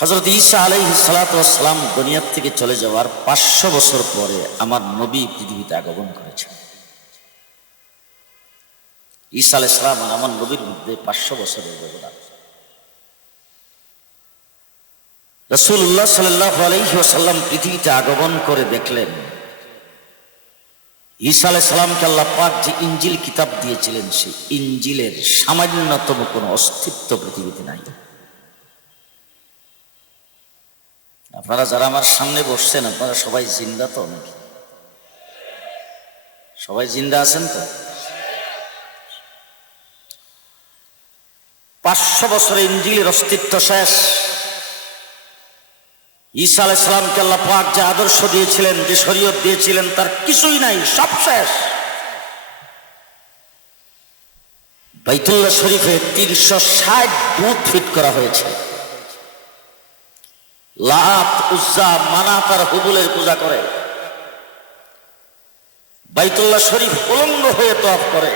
হযরত ঈসা আলাইহিস সালাতু ওয়াস সালাম দুনিয়া থেকে চলে যাওয়ার 500 বছর পরে আমার নবী পৃথিবীতে আগমন করেছেন। ঈসা আলাইহিস সালাম আর আমার নবীর মধ্যে 500 বছরের ব্যবধান। রাসূলুল্লাহ সাল্লাল্লাহু আলাইহি ওয়াসাল্লাম পৃথিবীতে আগমন করে দেখলেন ঈসা আলাইহিস সালামকে আল্লাহ পাক যে ইনজিল কিতাব দিয়েছিলেন সেই ইনজিলের সামান্যতম কোনো অস্তিত্ব পৃথিবীতে নাই। আপনারা যারা আমার সামনে বসছেন আপনারা সবাই জিন্দা তো? নাকি সবাই জিন্দা আছেন তো? 500 বছরে ইনজিলের অস্তিত্ব শেষ। ঈসা আলাইহিস সালামকে আল্লাহ পাক যে আদর্শ দিয়েছিলেন, যে শরীয়ত দিয়েছিলেন, তার কিছুই নাই, সব শেষ। বাইতুল্লাহ শরীফে 360 বুত ফিট করা হয়েছে। লাত, উজ্জা, মানাত আর হুবুলের পূজা করে। বাইতুল্লাহ শরীফ উলঙ্গ হয়ে তওয়াফ করে।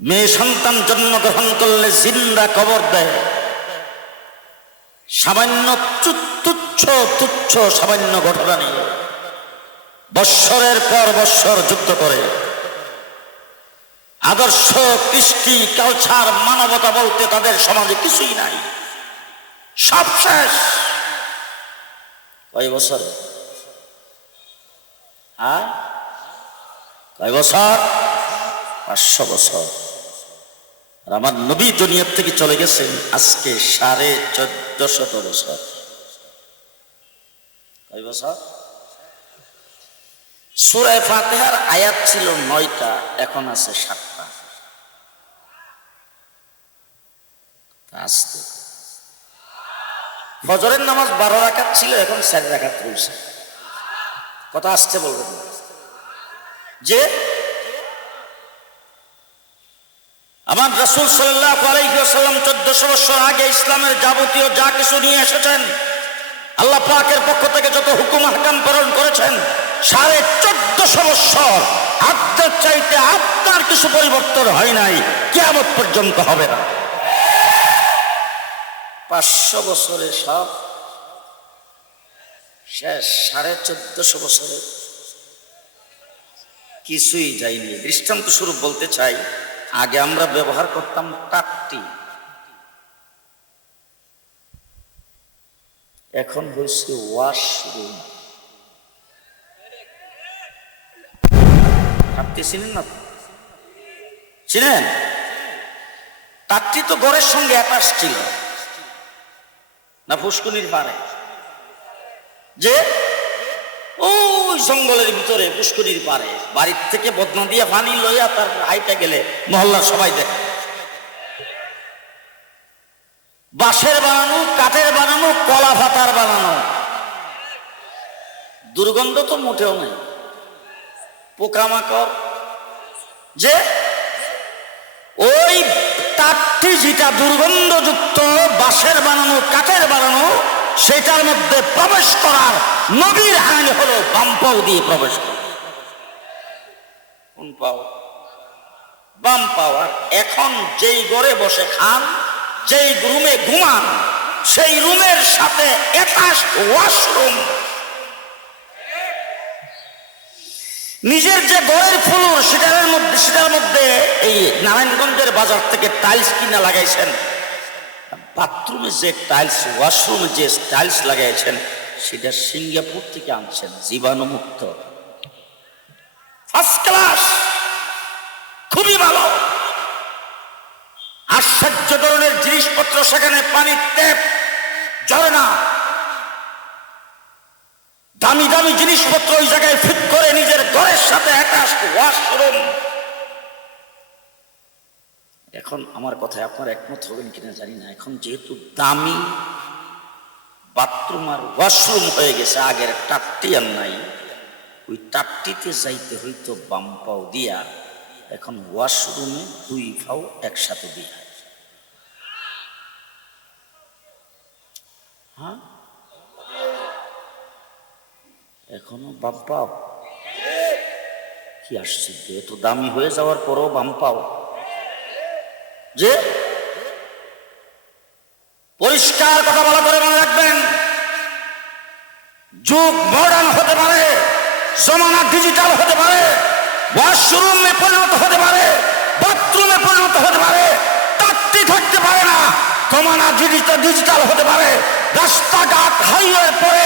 মেয়ে সন্তান জন্মগ্রহণ করলে জিন্দা কবর দেয়। সামান্য তুচ্ছ সামান্য ঘটনা নিয়ে বৎসরের পর বৎসর যুদ্ধ করে। আদর্শ, কৃষ্টি, কালচার, মানবতা বলতে তাদের সমাজে কিছুই নাই, সব শেষ। কয় বছর? কয় বছর? 500 বছর। আর আমার নবী দুনিয়ার থেকে চলে গেছেন আজকে 1450 বছর। কয় বছর? সূরা ফাতিহার আয়াত ছিল 9টা, এখন আছে 7টা। আসতে ফজরের নামাজ 12 রাকাত ছিল, এখন 4 রাকাত হয়েছে। কথা আসতে বলবেন যে আমার রাসূল সাল্লাল্লাহু আলাইহি ওয়াসাল্লাম 1400 বছর আগে ইসলামের যাবতীয় যা কিছু নিয়ে এসেছেন, আল্লাহ পাকের পক্ষ থেকে যত হুকুম আহকাম প্রেরণ করেছেন, 1450 বছর আপনার চাইতে আপনার কিছু পরিবর্তন হয় নাই, কিয়ামত পর্যন্ত হবে না। 500 বছরে সব শেষ। 1450 বছরে কিছুই যায়নি। দৃষ্টান্ত স্বরূপ বলতে চাই, আগে আমরা ব্যবহার করতাম টাট্টি, এখন হয়েছে ওয়াশরুম। টাট্টি চিনেন না? চিনেন? টাট্টি তো ঘরের সঙ্গে অ্যাটাচ ছিল না, পুষ্করিণীর পাড়ে, যে ওই জঙ্গলের ভিতরে পুষ্করিণীর পাড়ে বাড়ির থেকে বদনা দিয়ে পানি লইয়া তার হাইটা গেলে মহল্লার সবাই দেখে। বাঁশের বানানো, কাঠের বানানো, কলা পাতার বানানো, দুর্গন্ধ তো মোটেও নেই। পোকামাকড়, যে ওই টাট্টি যেটা দুর্গন্ধযুক্ত বাঁশের বানানো, কাঠের বানানো, সেটার মধ্যে প্রবেশ করার নবীর আইন হলো বাম পাও দিয়ে প্রবেশ করা। কোন পাও? বাম পাও। আর এখন যেই ঘরে বসে খান, যেই রুমে ঘুমান, সেই রুমের সাথে অ্যাটাচ ওয়াশরুম। নিজের যে ঘরের ফ্লোর সেটার মধ্যে এই নারায়ণগঞ্জের বাজার থেকে টাইলস কিনা লাগাইছেন, বাথরুমে যে টাইলস, ওয়াশরুমে যে টাইলস লাগাইছেন, সেটা সিঙ্গাপুর থেকে আনছেন, জীবাণুমুক্ত, ফার্স্ট ক্লাস, খুবই ভালো। আশ্চর্য ধরনের জিনিসপত্র সেখানে, পানির ট্যাপ, ঝর্ণা, দামি দামি জিনিসপত্র ওই জায়গায় ফিট করে নিজের ঘরের সাথে অ্যাটাচ ওয়াশরুম। এখন আমার কথায় আপনারা একমত হবেন কিনা জানি না, এখন যেহেতু দামি বাথরুম আর ওয়াশরুম হয়ে গেছে, আগের টাট্টি আর নাই, ওই টাট্টিতে যাইতে হইতো বাম পাও দিয়া, এখন ওয়াশরুমে 2 পাও একসাথে দিয়া। হ্যাঁ, এখনো বাম পাও? কি আশ্চর্য, এত দামি হয়ে যাওয়ার পরও বাম পাও। যে পরিষ্কার কথা ভালো করে মনে রাখবেন, যুগ মডার্ন হতে পারে, জমানা ডিজিটাল হতে পারে, ওয়াশরুমে পরিণত হতে পারে, বাথরুমে পরিণত হতে পারে, তাত্তি থাকতে পারে না। জমানা ডিজিটাল হতে পারে, রাস্তাঘাট হাইওয়ে পরে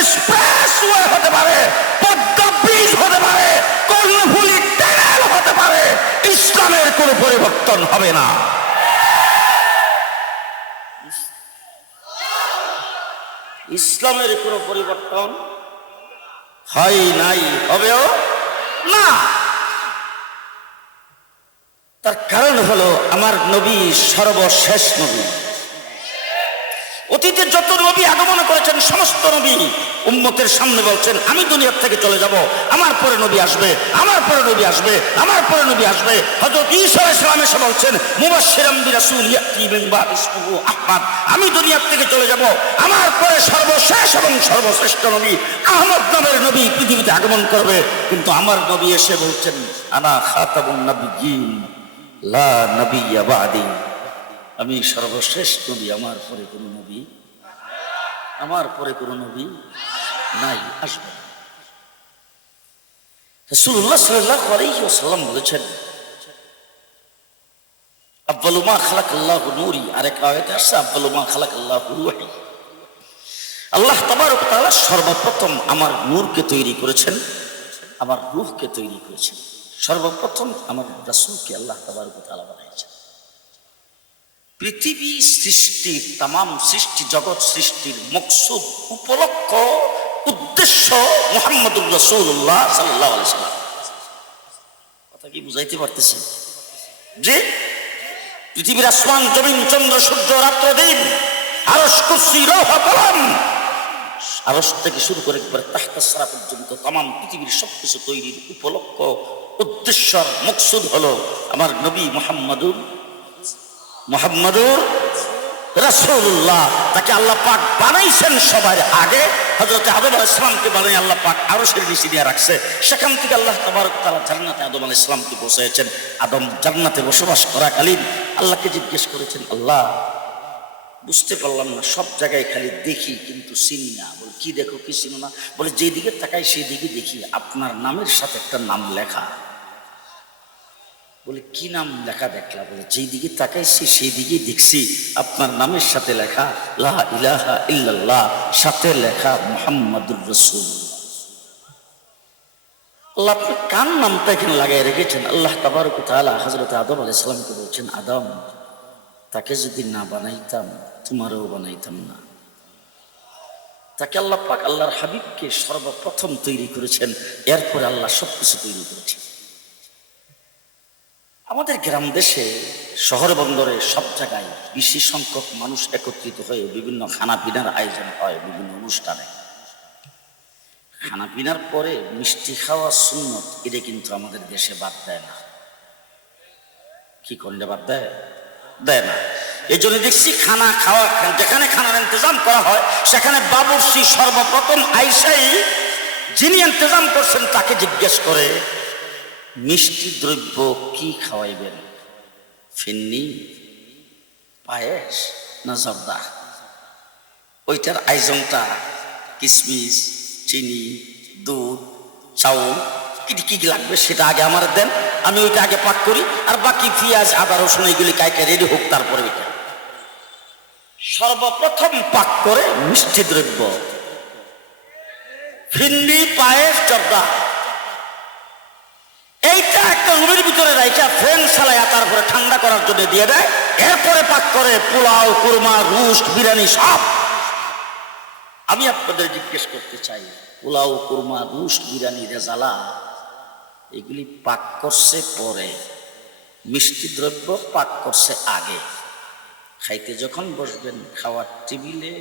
এক্সপ্রেসওয়ে হতে পারে, পদ্মা ব্রিজ হতে পারে, কর্ণফুলী টানেল হতে পারে, ইসলামের কোনো পরিবর্তন হবে না। ইসলামের কোনো পরিবর্তন হয় নাই, হবেও না। তার কারণ হলো আমার নবী সর্বশেষ নবী। অতীতের যত নবী আগমন করেছেন সমস্ত নবী উম্মতের সামনে বলছেন আমি দুনিয়া থেকে চলে যাব, আমার পরে নবী আসবে, আমার পরে নবী আসবে, আমার পরে নবী আসবে। হযরত ঈসা আলাইহিস সালাম এসে বলছেন মুবাশশিরাম বিরাসূল ইয়াতি মিন বাদি ইসমুহু আহমদ, আমি দুনিয়া থেকে চলে যাব, আমার পরে সর্বশেষ এবং সর্বশ্রেষ্ঠ নবী আহমদ নামের নবী পৃথিবীতে আগমন করবে। কিন্তু আমার নবী এসে বলছেন আনা খাতামুন নাবিয়্যিন লা নাবিয়্যা বাদি, আমি সর্বশেষ নবী, আমার পরে কোনো নবী, আমার পরে কোনো নবী নাই, আসবে। রাসূলুল্লাহ সাল্লাল্লাহু আলাইহি ওয়াসাল্লাম বলেছেন আফদালু মা খালাকাল্লাহু নূরি, আরেক আয়াতে আসছে আফদালু মা খালাকাল্লাহু রূহি। আল্লাহ তাবারক ওয়া তাআলা সর্বপ্রথম আমার নূরকে তৈরি করেছেন, আমার রূহকে তৈরি করেছেন। সর্বপ্রথম আমার রাসূলকে আল্লাহ তাবারক ওয়া তাআলা বানিয়েছেন। পৃথিবী সৃষ্টির তামাম সৃষ্টি জগৎ সৃষ্টির মকসুদ, উপলক্ষ, উদ্দেশ্য মুহাম্মদুর রাসূলুল্লাহ সাল্লাল্লাহু আলাইহি ওয়াসাল্লাম। কথা কি বুঝাইতে পারতেছি? যে পৃথিবীর আসমান জমিন চন্দ্র সূর্য রাত্র দিন, আরশ কুরসি লৌহ কলম, আরশ থেকে শুরু করে একবার তাহতা সারা পর্যন্ত তামাম পৃথিবীর সবকিছু তৈরির উপলক্ষ, উদ্দেশ্য, মকসুদ হলো আমার নবী মুহাম্মদুর রাসূলুল্লাহ। তাকে আল্লাহ পাক বানাইছেন সবার আগে। হযরত আদম আলাইহিস সালামকে বানাই আল্লাহ পাক আরশের নিচে দিয়ে রাখছে। সেখান থেকে আল্লাহ তাবারক তাআলা জান্নাতে আদম আলাইহিস সালামকে বসাইছেন। আদম জান্নাতে বসবাস করাকালীন আল্লাহকে জিজ্ঞেস করেছেন, আল্লাহ বুঝতে পারলাম না, সব জায়গায় খালি দেখি কিন্তু চিনি না। বলে কি দেখো, কি চিনো না? বলে যেদিকে তাকাই সেই দিকে দেখি আপনার নামের সাথে একটা নাম লেখা। বলে কি নাম লেখা দেখলা? বলে যেই দিকে তাকাইছি সেই দিকেই দেখছি আপনার নামের সাথে লেখা লা ইলাহা ইল্লাল্লাহ, সাথে লেখা মুহাম্মাদুর রাসূলুল্লাহ। আল্লাহ আপনি কার নামটা এখানে লাগাই রেখেছেন? আল্লাহ তাবারক ওয়া তাআলা হযরত আদম আলাইহিস সালামকে বলছেন, আদম তাকে যদি না বানাইতাম তোমারও বানাইতাম না। তাকে আল্লাহ পাক আল্লাহর হাবিবকে সর্বপ্রথম তৈরি করেছেন, এরপরে আল্লাহ সবকিছু তৈরি করেছেন। আমাদের গ্রাম দেশে শহরে বন্দরে সব জায়গায় বিশেষ সংখ্যক মানুষ একত্রিত হয়ে বিভিন্ন খানাপিনার আয়োজন হয়। বিভিন্ন অনুষ্ঠানে খানাপিনার পরে মিষ্টি খাওয়া সুন্নত, এটা কিন্তু আমাদের দেশে বাদ দেয় না। কি করলে বাদ দেয়? দেয় না। এই জন্য দেখছি খানা খাওয়া, যেখানে খানার ইন্তজাম করা হয় সেখানে বাবুর্চি সর্বপ্রথম আইসাই যিনি ইন্তজাম করছেন তাকে জিজ্ঞেস করে মিষ্টি দ্রব্য কি খাওয়াইবেন? ফিন্নি, পায়েস না জর্দা? ওইটার আয়োজনটা কিশমিশ, চিনি, দুধ, চাউল, কি কি লাগবে সেটা আগে আমার দেন, আমি ওইটা আগে পাক করি, আর বাকি পেঁয়াজ আদা রসুন এইগুলি কাইকে রেডি হোক, তারপরে ওইটা সর্বপ্রথম পাক করে মিষ্টি দ্রব্য ফিন্নি, পায়েস, জর্দা, এইটা একটা রুমের ভিতরে রাইখা ফ্যান চালাইয়া তারপরে ঠান্ডা করার জন্য দিয়ে দেয়। এরপরে পাক করে পোলাও, কুরমা, রুস্ট, বিরিয়ানি সব। আমি আপনাদের জিজ্ঞেস করতে চাই, পোলাও, কুরমা, রুস্ট, বিরিয়ানি, রেজালা এগুলি পাক করছে পরে, মিষ্টি দ্রব্য পাক করছে আগে। খাইতে যখন বসবেন খাওয়ার টেবিলে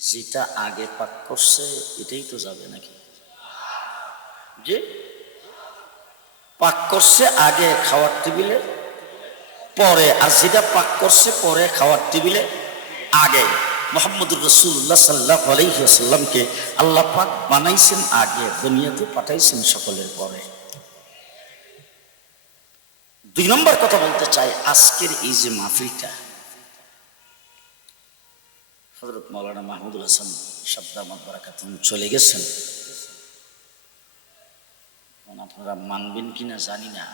যেটা আগে পাক করছে এটাই তো যাবে নাকি? যে পাক করছে আগে খাওয়ার টেবিলে পরে, আর যেটা পাক করছে পরে খাওয়ার টেবিলে আগে। মুহাম্মদুর রাসূলুল্লাহ সাল্লাল্লাহু আলাইহি ওয়াসাল্লামকে আল্লাহ পাক বানাইছেন আগে, দুনিয়াতে পাঠাইছেন সকলের পরে। দুই নম্বর কথা বলতে চাই, আজকের এই যে মাহফিলটা, হযরত মাওলানা মাহমুদুল হাসান সাদ্দামাত বারাকাতুহু চলে গেছেন। আপনারা মানবেন কিনা জানি না,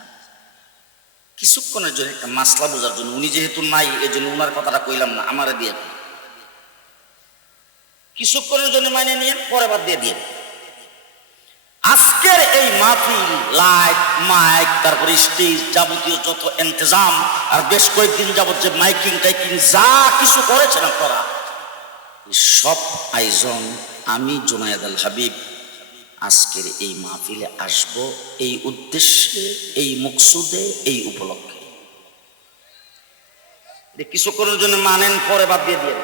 কিছুক্ষণের জন্য একটা মাসলা বোঝার জন্য, উনি যেহেতু নাই এই জন্য উনার কথাটা কইলাম না, আমারে দিয়ে কিছুক্ষণের জন্য মানে নিয়ে পরে বাদ দিয়ে দিয়ে। আজকের এই মাহফিল, লাইট মাইক, তারপরে স্টেজ, যাবতীয় যত ইন্তজাম, আর বেশ কয়েকদিন যাবত যে মাইকিং টাইকিং যা কিছু করেছেন আপনারা, সব আয়োজন আমি জুনায়েদ আল হাবিব আজকের এই মাহফিলে আসব এই উদ্দেশ্যে, এই মকসুদে, এই উপলক্ষে। কিছুক্ষণের জন্য মানেন, পরে বাদ দিয়ে দিয়ে।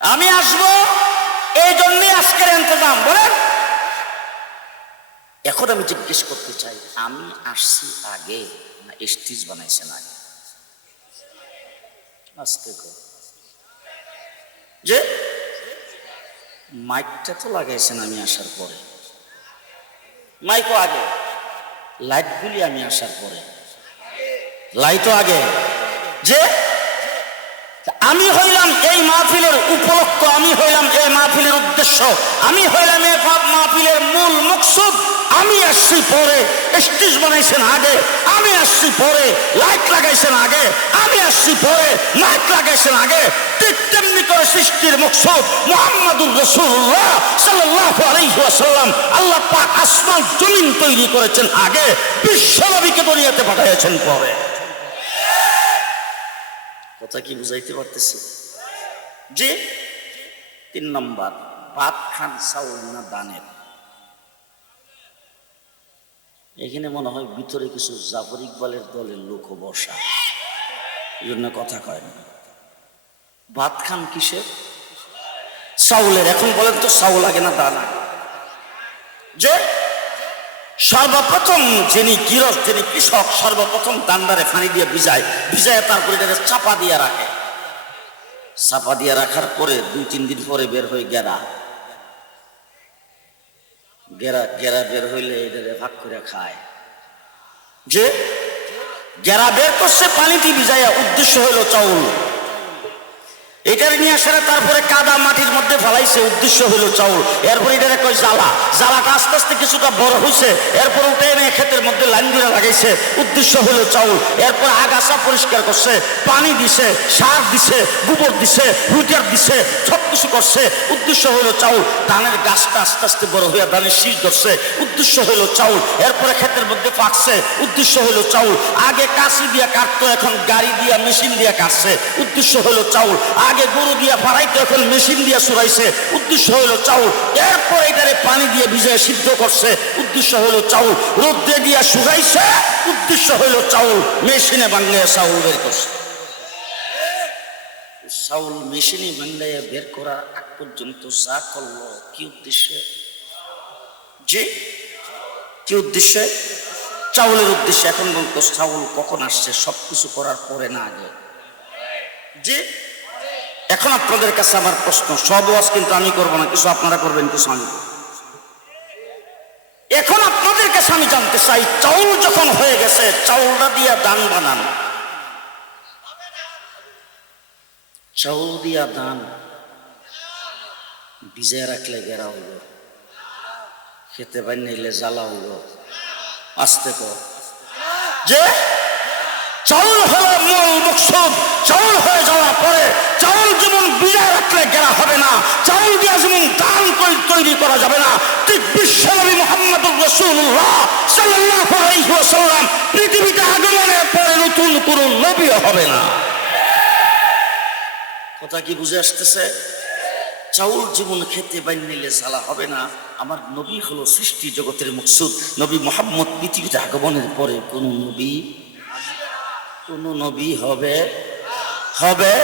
আমি আসব এই জন্যই আজকের ইন্তজাম। বলেন, এখন আমি জিজ্ঞেস করতে চাই, আমি আসছি আগে না স্টেজ বানাইছেন আগে? আজকে যে মাইকটা তো লাগাইছেন আমি আসার পরে, মাইকও আগে, লাইটগুলি আমি আসার পরে, লাইটও আগে। যে আমি হইলাম এই মাহফিলের উপলক্ষ, আমি হইলাম এই মাহফিলের উদ্দেশ্য, আমি হইলাম এই মাহফিলের মূল মকসুদ। আমি আসছি পরে, স্টেজ বানাইছেন আগে, আমি আসছি পরে, লাইট লাগাইছেন আগে, আমি আসছি পরে, মাইক লাগাইছেন আগে। ঠিক তেমনি করে সৃষ্টির মকসুদ মুহাম্মাদুর রাসূলুল্লাহ সাল্লাল্লাহু আলাইহি ওয়াসাল্লাম, আল্লাহ পাক আসমান জমিন তৈরি করেছেন আগে, বিশ্বনবীকে দুনিয়াতে পাঠিয়েছেন পরে। কথা কি বুঝাইতে পারতেছি? যে 3 নম্বর, ভাত খান চাউল না দানের। এখানে মনে হয় ভিতরে কিছু জাফর ইকবালের দলের লোক বসা, এই জন্য কথা কয় না। ভাত খান কিসের? চাউলের। এখন বলেন তো, চাউল আগে না দানা? যে সর্বপ্রথম যিনি গৃহস্থ, যিনি কৃষক, সর্বপ্রথম দান্দারে পানি দিয়ে ভিজায়, ভিজায় তারপরে এটাকে চাপা দিয়ে রাখে। চাপা দিয়ে রাখার পরে 2-3 দিন পরে বের হয়ে গেরা, গেরা গেরা বের হইলে এটাকে ভাগ করে খায়। যে গেরা বের করছে পানি দিয়ে ভিজাইয়া, উদ্দেশ্য হইল চাউল। এটার নিয়ে আসে তারপরে কাদা মাটির মধ্যে ফেলাইছে, উদ্দেশ্য হইল চাউল। এরপরে এটা কই জ্বালা, জ্বালাটা আস্তে আস্তে কিছুটা বড় হয়েছে, এরপর উঠে এনে ক্ষেতের মধ্যে লাইন দিয়ে লাগাইছে, উদ্দেশ্য হইল চাউল। এরপর আগাছা পরিষ্কার করছে, পানি দিছে, সার দিছে, গোবর দিছে, রুটার দিছে, সব কিছু করছে, উদ্দেশ্য হইল চাউল। ধানের গাছটা আস্তে আস্তে বড় হইয়া ধানের শীষ ধরছে, উদ্দেশ্য হইল চাউল। এরপরে ক্ষেতের মধ্যে পাকছে, উদ্দেশ্য হইল চাউল। আগে কাশি দিয়া কাটতো, এখন গাড়ি দিয়া মেশিন দিয়া কাটছে, উদ্দেশ্য হইল চাউল। আগে গরু দিয়া ফাড়াইতো, এখন মেশিন দিয়া সুরাইছে, উদ্দেশ্য হইল চাউল। এরপর এটারে পানি দিয়ে ভিজিয়ে সিদ্ধ করছে, উদ্দেশ্য হইল চাউল। রোদ্রে দিয়া শুকাইছে, উদ্দেশ্য হইল চাউল। মেশিনে বাংলায় চাউল বের করছে। চাউল মেশিনে বাংলায় বের করার আগ পর্যন্ত যা করলো, কি উদ্দেশ্যে? যে কি উদ্দেশ্যে? চাউলের উদ্দেশ্যে। এখন বলতো চাউল কখন আসছে? সবকিছু করার পরে না আগে? যে এখন আপনাদের কাছে আমার প্রশ্ন, সব ওয়াজ কিন্তু আমি করবো না, কিছু আপনারা করবেন, কিছু আমি। এখন আপনাদের কাছে আমি জানতে চাই, চাউল যখন হয়ে গেছে, চাউলটা দিয়া দান বানান। চাউল দিয়া দান ভিজে রাখলে গেরা হইল, খেতে পাই নিলে জ্বালা হইল। আসতে কর যে চাউল হলো মূল মকসুদ। চাউল হয়ে যাওয়ার পরে চাউল যেমন ভিজায় রাখলে গেরা হবে না, চাউল দিয়ে যেমন দান তৈরি করা যাবে না, ঠিক বিশ্বনবী মুহাম্মদুর রাসূলুল্লাহ সাল্লাল্লাহু আলাইহি ওয়াসাল্লাম পৃথিবীতে আগমনের পরে নতুন কোন নবীও হবে না। কথা কি বুঝে আসতেছে? চাউল জীবন খেতে বাইন নিলে জ্বালা হবে না। আমার নবী হলো সৃষ্টি জগতের মকসুদ। নবী মুহাম্মদ পৃথিবীতে আগমনের পরে কোন নবী হবে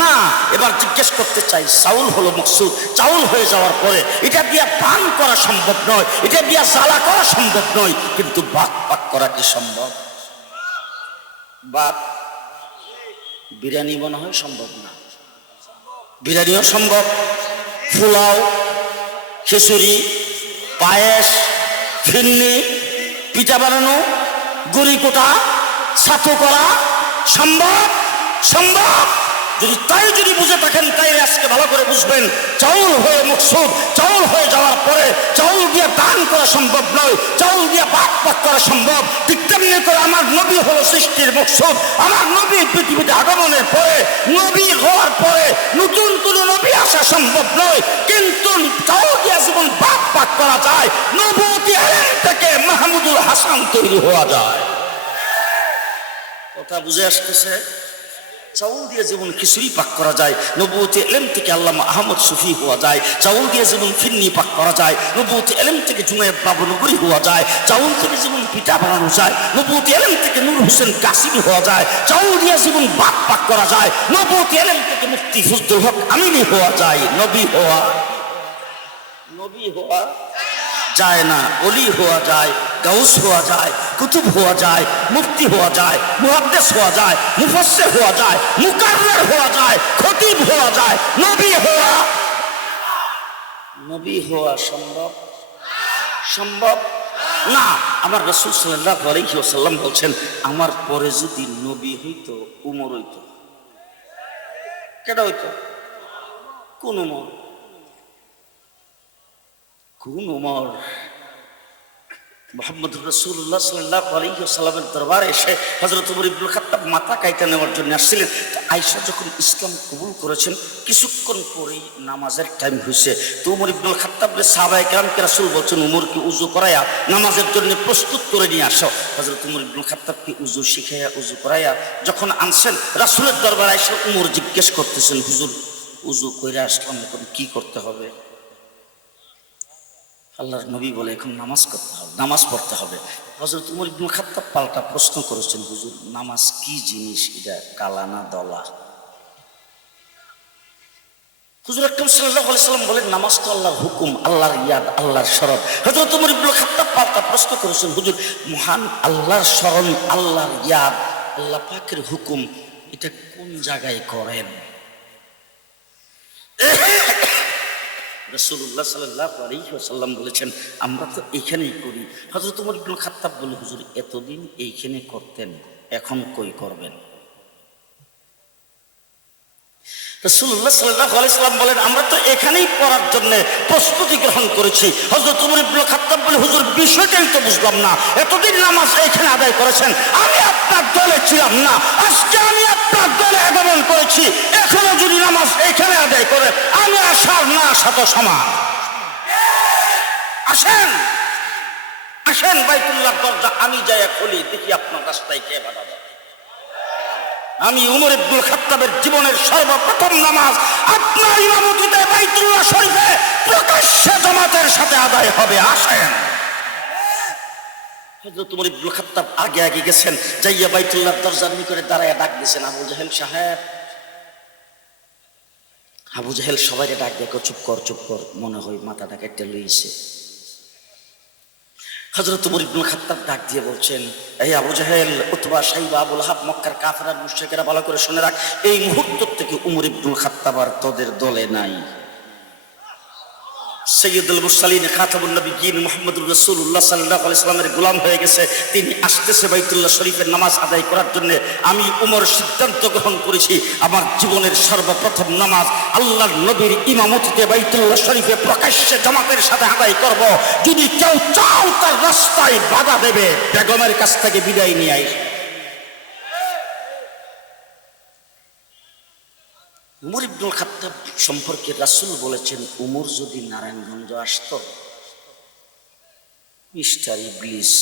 না। এবার জিজ্ঞেস করতে চাই, চাউল হলো মকসুদ, চাউল হয়ে যাওয়ার পরে এটা দিয়া পান করা সম্ভব নয়, এটা দিয়া জ্বালা করা সম্ভব নয়, কিন্তু ভাত পাক করা কি সম্ভব? ভাত বিরিয়ানি মনে হয় সম্ভব না, বিরিয়ানিও সম্ভব, পোলাও, খিচুড়ি, পায়েস, ফিরনি, পিঠা বানানো, গুড়ি কোটা, ছাতু করা সম্ভব? সম্ভব? যদি বুঝে থাকেন তাইলে আজকে ভালো করে বুঝবেন, চাউল হয়ে মকসুদ, চাউল হয়ে যাওয়ার পরে চাউল দিয়ে দান করা সম্ভব নয়, চাউল দিয়ে ভাগ করা সম্ভব। ঠিক তেমনি করে আমার নবী হলো সৃষ্টির মকসুদ। আমার নবী পৃথিবীতে আগমনের পরে, নবী হওয়ার পরে নতুন কোন নবী আসা সম্ভব নয়, কিন্তু চাউল দিয়ে যেমন ভাগ করা যায়, নবুয়তি এলেম থেকে মাহমুদুল হাসান তৈরি হওয়া যায়। কথা বুঝে আসতেছে? চাউল দিয়ে যেমন খিচুড়ি পাক করা যায়, নবুয়তি ইলম থেকে আল্লামা আহমদ শফি হওয়া যায়। চাউল দিয়ে যেমন ফিন্নি পাক করা যায়, নবুয়তি ইলম থেকে জুনায়েদ বাবনগরী হওয়া যায়। চাউল থেকে যেমন পিঠা বানানো যায়, নবুয়তি ইলম থেকে নূর হোসেন কাসিমি হওয়া যায়। চাউল দিয়ে যেমন ভাত পাক করা যায়, নবুয়তি ইলম থেকে মুফতি ফজলুল হক আমিনী হওয়া যায়। নবী হওয়া যায় না, ওলি হওয়া যায়, গাউস হওয়া যায়, কুতুব হওয়া যায়, মুফতি হওয়া যায়, মুহাদ্দিস হওয়া যায়, মুফাসসির হওয়া যায়, মুকাররার হওয়া যায়, খতিব হওয়া যায়। নবী হওয়া সম্ভব না। আমার রাসূল সাল্লাল্লাহু আলাইহি ওয়াসাল্লাম বলছেন, আমার পরে যদি নবী হইতো, উমর হইতো। কেডা হইতো? কোন উমর? মুহাম্মদ রাসূলুল্লাহ সাল্লাল্লাহু আলাইহি ওয়াসাল্লামের দরবারে এসে হযরত ওমর ইবনে খাত্তাব মাথা কাইটা নেওয়ার জন্য আসছিলেন। আয়েশা যখন ইসলাম কবুল করেছেন, কিছুক্ষণ পরেই নামাজের টাইম হয়েছে। তো ওমর ইবনে খাত্তাবকে সাহাবায়ে কেরামকে রাসূল বলছেন, উমরকে উযু করায়া নামাজের জন্য প্রস্তুত করে নিয়ে আসো। হযরত ওমর ইবনে খাত্তাবকে উযু শিখাইয়া উযু করায়া যখন আনছেন, রাসূলের দরবারে এসে উমর জিজ্ঞেস করতেছেন, হুজুর উযু কইরা আসলাম, এখন কি করতে হবে? আল্লাহর নবী বলে, এখন নামাজ পড়তে হবে। হযরত ওমর ইবনে খাত্তাব পাল্টা প্রশ্ন করেছেন, হুজুর নামাজ কি জিনিস? এটা কালা না দলা? হুজুর আকরাম সাল্লাল্লাহু আলাইহি সাল্লাম বলেন, নামাজ তো আল্লাহর হুকুম, আল্লাহর ইয়াদ, আল্লাহর স্মরণ। হযরত ওমর ইবনে খাত্তাব পাল্টা প্রশ্ন করেছেন, হুজুর মহান আল্লাহর স্মরণ, আল্লাহর ইয়াদ, আল্লাহ পাকের হুকুম, এটা কোন জায়গায় করেন? রাসূলুল্লাহ সাল্লাল্লাহু আলাইহি ওয়াসাল্লাম বলেছেন, আমরা তো এইখানেই করি। হযরত ওমর ইবনে খাত্তাব বলে, হুজুর এতদিন এইখানে করতেন, এখন কই করবেন? রাসূলুল্লাহ সাল্লাল্লাহু আলাইহি ওয়াসাল্লাম বলেন, আমরা তো এখানেই পড়ার জন্য প্রস্তুতি গ্রহণ করেছি। হযরত ওমর ইবনে খাত্তাব বলে, হুজুর বিষয়টাই তো বুঝলাম না, এতদিন নামাজ এইখানে আদায় করেছেন, আমি আপনার দলে ছিলাম না, আজকে আমি আপনার দলে আগমন করেছি, এখনো যদি নামাজ এইখানে আদায় করে, আমি আসার না আসা তো সমান। আসেন বাইতুল্লাহর দরজা আমি যাইয়া খুলি, দেখি আপনার রাস্তায় কে বাধা দেয়। আমি ওমর ইবনে খাত্তাবের জীবনের সর্বপ্রথম নামাজ আপনার ইমামতিতে বাইতুল্লাহ শরীফে প্রকাশ্যে জামাতের সাথে আদায় হবে। আসেন। হযরত ওমর ইবনে খাত্তাব আগে গেছেন, যাইয়া বাইতুল্লাহর দরজার নিকটে দাঁড়ায় ডাক দিয়েছেন, আবু জাহেল সাহেব। আবু জাহেল সবাইকে ডাক দেখো, চুপ কর, মনে হয় মাথাটা কেটে লইছে। হযরত ওমর ইবনে খাত্তাব ডাক দিয়ে বলছেন, এই আবু জাহেল, উতবা, সাইবা, আবু লাহাব, মক্কার কাফের আর মুশরিকেরা ভালো করে শুনে রাখ, এই মুহূর্ত থেকে ওমর ইবনে খাত্তাব আর তোদের দলে নাই। সৈয়দুল মুরসালিন, খাতামুন নবিয়্যিন মুহাম্মদুর রাসূলুল্লাহ সাল্লাল্লাহু আলাইহি ওয়াসাল্লামের গোলাম হয়ে গেছে, তিনি আসতেছে বাইতুল্লাহ শরীফের নামাজ আদায় করার জন্য। আমি উমর সিদ্ধান্ত গ্রহণ করেছি, আমার জীবনের সর্বপ্রথম নামাজ আল্লাহর নবীর ইমামতিতে বাইতুল্লাহ শরীফে প্রকাশ্যে জামাতের সাথে আদায় করব। যদি কেউ চাও তার রাস্তায় বাধা দেবে, বেগমের কাছ থেকে বিদায় নিয়ে আই। উমর ইবনুল খাত্তাব সম্পর্কে রাসূল বলেছেন, উমর যদি নারায়ণগঞ্জ আসতো, মিস্টার ইবলিস।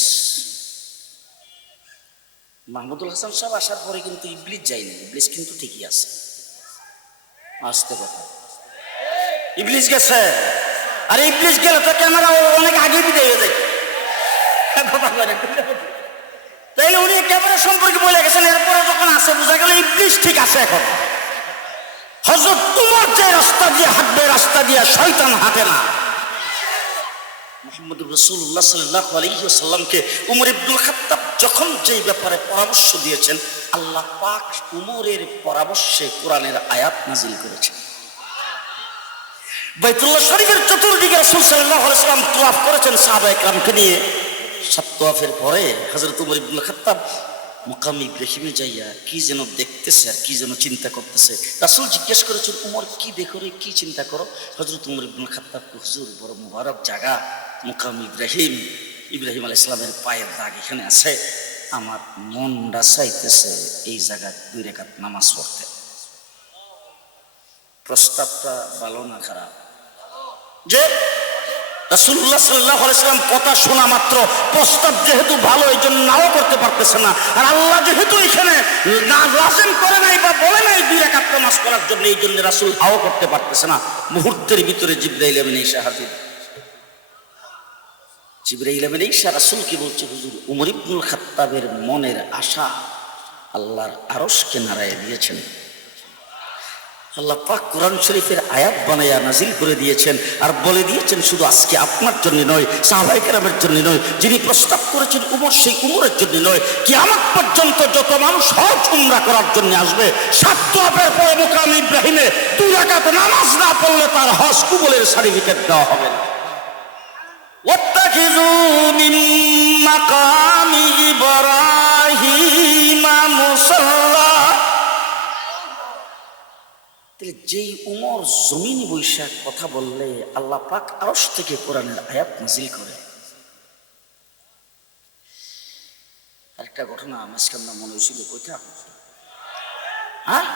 মাহমুদুল হাসান সাহেব আসার পরে কিন্তু ইবলিস যায়নি, ইবলিস কিন্তু ঠিকই আছে। আসতে কথা, ইবলিস গেছে। আর ইবলিস গেলে তো ক্যামেরা অনেক আগে বিদায় হয়ে যায়। তাইলে উনি ক্যামেরা সম্পর্কে বলে গেছেন, এরপরে যখন আসে বোঝা গেল ইবলিস ঠিক আছে। এখন হযরত উমর যে রাস্তা দিয়ে হাঁটবে, রাস্তা দিয়ে শয়তান হাঁটে না। মুহাম্মদুর রাসূলুল্লাহ সাল্লাল্লাহু আলাইহি ওয়াসাল্লামকে উমর ইবনুল খাত্তাব যখন যেই ব্যাপারে পরামর্শ দিয়েছেন, আল্লাহ পাক উমরের পরামর্শে কোরআনের আয়াত নাজিল করেছেন। বাইতুল্লাহ শরীফের চতুর্দিকে রাসূল সাল্লাল্লাহু আলাইহি ওয়াসাল্লাম তওয়াফ করেছেন সাহাবায়ে কেরামকে নিয়ে। সাত তওয়াফের পরে হযরত উমর ইবনুল খাত্তাব মুকাম ইব্রাহিমে যাইয়া কি যেন দেখতেছে আর কি যেন চিন্তা করতেছে। রাসূল জিজ্ঞেস করেছেন, উমর কি দেখো রে, কি চিন্তা করো? হযরত উমর ইবনুল খাত্তাব, হুজুর বড় মুবারক জায়গা মুকাম ইব্রাহিম, ইব্রাহিম আলাইহিস সালামের পায়ের দাগ এখানে আছে, আমার মনটা চাইতেছে এই জায়গায় 2 রাকাত নামাজ পড়তে। প্রস্তাবটা ভালো না খারাপ? যে রাসূলুল্লাহ সাল্লাল্লাহু আলাইহি ওয়াসাল্লাম কথা শোনা মাত্র প্রস্তাব যেহেতু ভালো, এই জন্য নাও করতে পারতেছে না। আর আল্লাহ যেহেতু এখানে না লাজিম করে নাই বা বলে নাই 2 রাকাত নামাজ পড়ার জন্য, এই জন্য রাসূল হাও করতে পারতেছে না। মুহূর্তের ভিতরে জিবরাইল আমিন এসে হাজির। জিবরাইল আমিন এসে রাসূলকে বলছে, হুজুর উমর ইবনুল খাত্তাবের মনের আশা আল্লাহর আরশকে নাড়াইয়া দিয়েছেন। আল্লাহ পাক কোরআন শরীফের আয়াত বানাইয়া নাজিল করে দিয়েছেন আর বলে দিয়েছেন, শুধু আজকে আপনার জন্য নয়, সাহাবায়ে কেরামের জন্য নয়, যিনি প্রস্তাব করেছেন উমর, সেই উমরের জন্য নয়, কিয়ামত পর্যন্ত যত মানুষ হজ উমরা করার জন্য আসবে, 7 তওয়াফের পরে মুকাম ইব্রাহিমে 2 রাকাত নামাজ না পড়লে তার হজ কবুলের সার্টিফিকেট দেওয়া হবে না। ওয়াত্তাখিযু মিন মাকামি ইব্রাহিম মুসাল্লা। যেই উমর জমিন বৈশাখ কথা বললে আল্লাহ পাক আরশ থেকে কোরআনের আয়াত নাজিল করে। আরেকটা ঘটনা মাঝখানে মনে হয়েছিল, কোথা হ্যাঁ